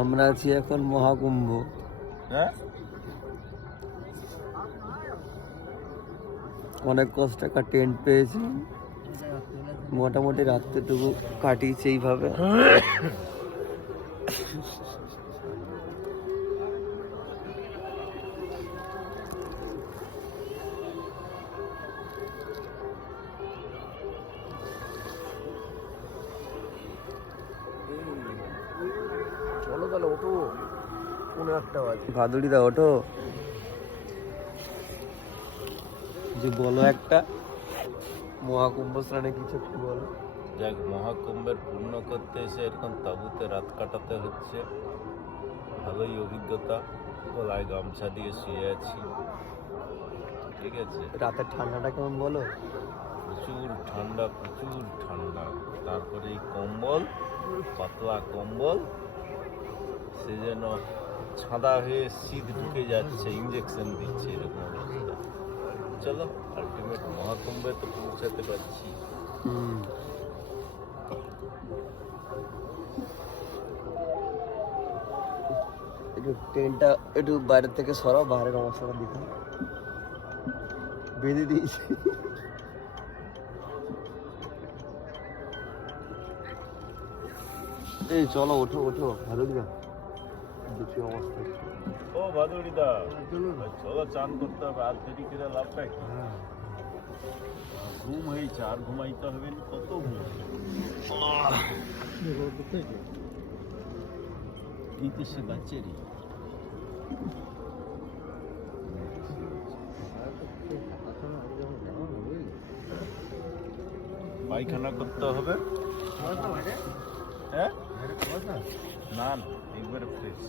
আমরা আছি এখন মহাকুম্ভ। হ্যাঁ, অনেক কষ্ট টাকা টেন্ট পেয়েছি, মোটামুটি রাত্রিটুকু কাটিয়েছি এইভাবে। চলো তাহলে ওঠো, কোনো একটা বাজে। ভাদুড়িদা ওঠো, যে বলো একটা মহাকুম্ভ স্নানে কিছু একটু বলো। যাক, মহাকুম্ভের পূর্ণ করতে এসে এরকম তাঁবুতে রাত কাটাতে হচ্ছে, ভালোই অভিজ্ঞতা। গলায় গামছা দিয়ে শুয়ে আছি, ঠিক আছে। রাতের ঠান্ডাটা কেমন বলো? প্রচুর ঠান্ডা, প্রচুর ঠান্ডা। তারপরে এই কম্বল, পাতলা কম্বল, সে যেন ছাদা হয়ে শীত ঢুকে যাচ্ছে, ইঞ্জেকশন দিচ্ছে, এরকম অবস্থা। চলো, আলটিমেট মহাকুম্ভে তো পৌঁছাতে পারছি। একটু ট্রেনটা একটু বাইরের থেকে সরাও, বাইরের অবস্থাটা দেখো। বেঁধে দিয়েছি। এই চলো, ওঠো ওঠো ভাদুড়িদা, দেখি অবস্থা। ও ভাদুড়িদা, চলো চান করতে হবে, আর দেরি করে লাভটা কি? ঘুম হয়েছে, আর ঘুমাইতে হবে না, কত ঘুম। সে বাচ্চারি পায়খানা করতে হবে। হ্যাঁ, না না, একবারে ফ্রেশ।